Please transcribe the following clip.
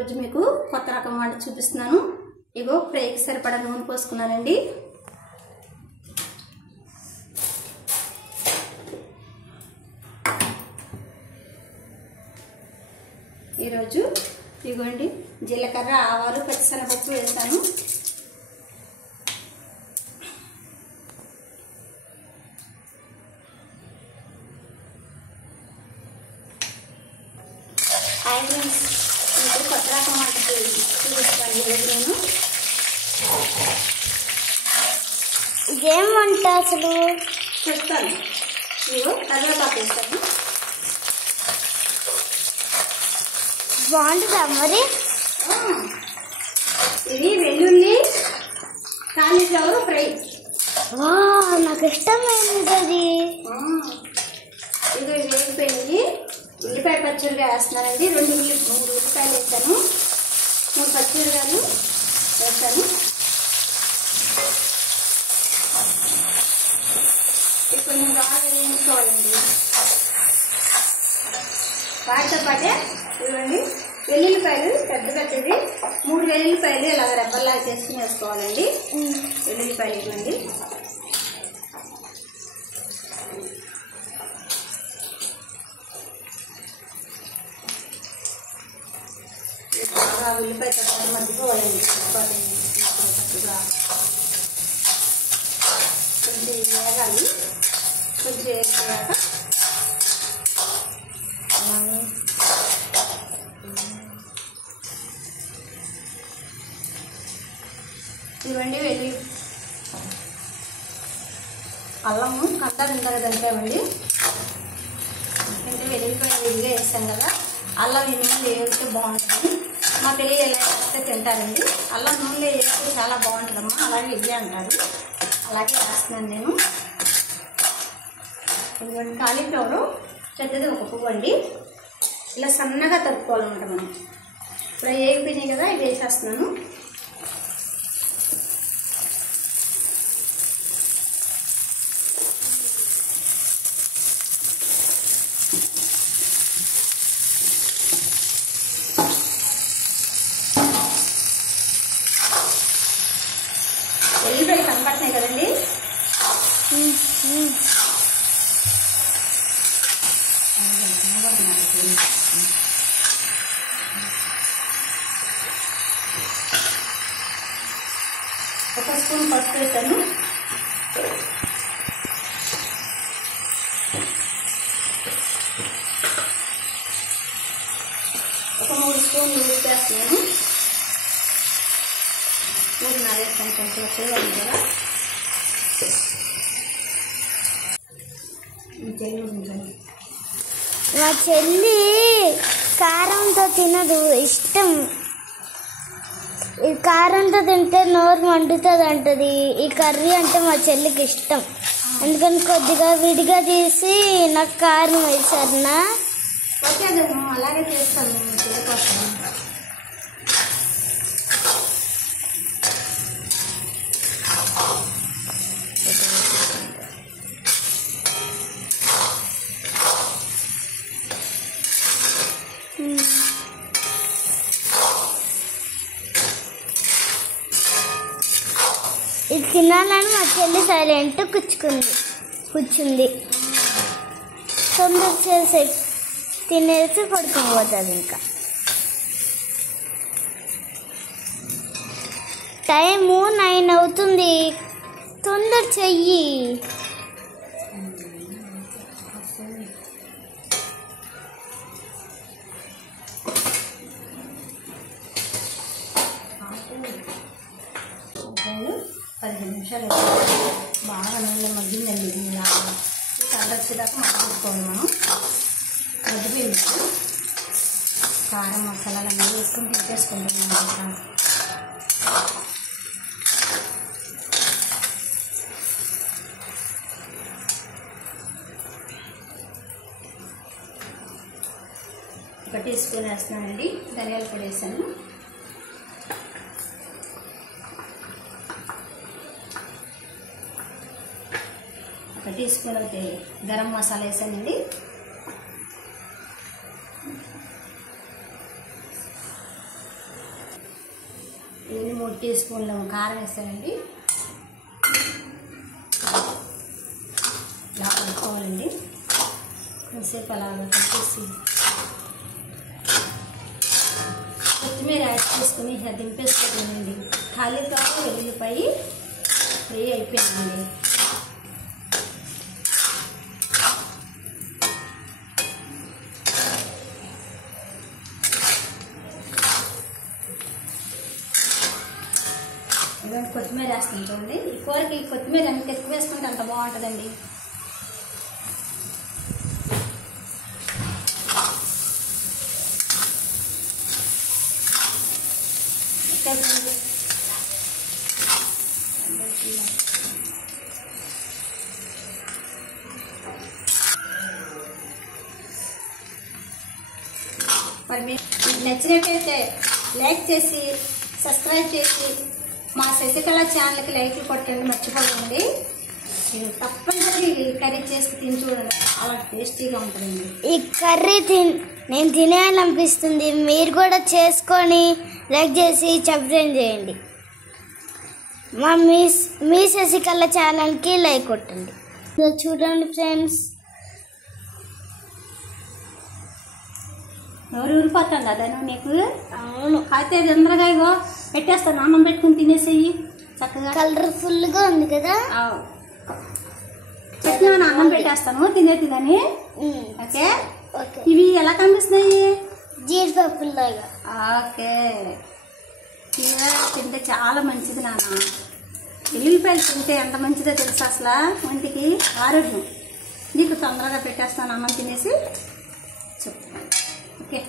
ఈరోజు మీకు కొత్త రకం వంట చూపిస్తున్నాను. ఇగో ఫ్రైకి సరిపడా నూనె పోసుకున్నానండి. ఈరోజు ఇగోండి జీలకర్ర, ఆవాలు, పచ్చిశనగపప్పు వేసాను. హాయ్ ఫ్రెండ్స్, మీకు కొత్త రకం వంట చూపిస్తాను ఈరోజు నేను. ఇదేం వంట అసలు చెప్తాను. ఇగో కరివేపాకు వేస్తాను. బాగుంటుందా మరి? ఇది వెల్లుల్లి కాలీఫ్లవర్ ఫ్రై. నాకు ఇష్టమైనది అది. ఇది వేగిపోయింది. ఉల్లిపాయ పచ్చిమిరకాయ వేస్తున్నానండి. 3 ఉల్లిపాయలు వేస్తాను, 3 పచ్చిమిరకాయలు వేస్తాను. ఇప్పుడు నేను బాగా వేయించుకోవాలండి. వాటితో పాటే ఇవ్వండి వెల్లుల్లిపాయలు పెద్దది 3 వెల్లుల్లిపాయలు ఇలాగ రెబ్బల్లాగా చేసుకుని వేసుకోవాలండి. వెల్లుల్లిపాయలు ఇవ్వండి. బాగా ఉల్లిపాయ తక్కువ మధ్యపోవాలండి. చక్కగా కొంచెం వేగాలి. కొంచెం వేసాక ఇవ్వండి అల్లము కంటా దంచామండి. అంటే వెల్లుల్లిపాయ విడిగా వేస్తాం కదా, అల్లం ఈ నూనెలో వేస్తే బాగుంటుంది. మా పిల్లలు ఎలా వేస్తే తింటారండి. అల్లం నూనెలో వేస్తే చాలా బాగుంటుందమ్మా, అలాగే ఇదే అంటారు. అలాగే వేస్తున్నాను నేను. ఇదిగోండి కాలీఫ్లవరు పెద్దది 1 పువ్వు అండి. ఇలా సన్నగా తరుపుకోవాలన్నమాట మనం. ఇప్పుడు వేగిపోయినాయి కదా, ఇది వేసేస్తున్నాను. వెల్లుల్లిపాయలు కనపడుతున్నాయి కదండి. ఒక స్పూన్ పసుపు వేస్తాను. ఒక 3 స్పూన్లు ఉప్పు వేస్తున్నాను. 3 వేస్తాను, కొంచెం ఎక్కువగా ఉంది కదా. మా చెల్లి కారంతో తినదు, ఇష్టం. ఈ కారంతో తింటే నోరు మండుతుంది అంటది. ఈ కర్రీ అంటే మా చెల్లికి ఇష్టం. అందుకని కొద్దిగా విడిగా తీసి నాకు కారం వేసారునా. ఓకే, అలాగే చేస్తాను చెల్లి కోసం. ఇది తినాలని మా చెల్లి సైలెంట్ కూర్చుంది. తొందర చేసి తినేసి పడుకోబోతుంది. ఇంకా టైము 9 అవుతుంది, తొందర చెయ్యి. ఉల్లిపాయలు 15 నిమిషాలు బాగా నూనె మగ్గిందండి. ఇది ఇలా కలర్ వచ్చేదాకా మగ్గించుకోవాలి మనం. మగ్గిపోయింది. కారం మసాలాలు అన్నీ వేసుకొని పెట్టేసుకుంటాం. ఒక టీ స్పూన్ వేస్తున్నానండి. ధనియాల పొడి వేసాను. ఒక టీ స్పూన్ అయితే గరం మసాలా వేసానండి. ఇవన్నీ 3 టీ స్పూన్లు కారం వేసానండి. ఇలా కలుపుకోవాలండి. కొంచెంసేపు అలాగా కలిపేసి కొత్తిమీర యాడ్ చేసుకుని దింపేసుకోండి. కాలీఫ్లవర్ వెల్లుల్లిపాయ ఫ్రై అయిపోయిందండి. కొత్తిమీర వేస్తాం చూడండి. ఈ కూరకి కొత్తిమీర ఎంత ఎక్కువ వేసుకుంటే అంత బాగుంటుందండి. మరి మీకు నచ్చినట్టయితే లైక్ చేసి సబ్స్క్రైబ్ చేసి మా శశికళ ఛానల్కి లైక్లు కొట్టండి, మర్చిపోకండి. మీరు తప్పనిసరిగా ఈ కర్రీ చేసి తిని చూడండి, అలా టేస్టీగా ఉంటుందండి. ఈ కర్రీ నేను తినేయాలనిపిస్తుంది. మీరు కూడా చేసుకొని లైక్ చేసి సబ్స్క్రైబ్ చేయండి. మా మీ శశికళ ఛానల్కి లైక్ కొట్టండి. చూడండి ఫ్రెండ్స్, ఎవరు ఊరిపోతాం కదా నువ్వు నీకు. అవును, అయితే తొందరగా ఇగో పెట్టేస్తాను, అన్నం పెట్టుకుని తినేసేయి చక్కగా. కలర్ఫుల్గా ఉంది కదా. పెట్టినా అన్నం పెట్టేస్తాను తినేటిదని. Okay, okay. ఇవి ఎలా కనిపిస్తున్నాయి? జీడిపప్పులాగా. ఓకే, ఇవి తింటే చాలా మంచిది నాన్న. ఎల్లుల్లిపాయలు తింటే ఎంత మంచిదో తెలుసు అసలు ఒంటికి, ఆరోగ్యం. నీకు తొందరగా పెట్టేస్తాను, అన్నం తినేసి చెప్తాను. ఓకే.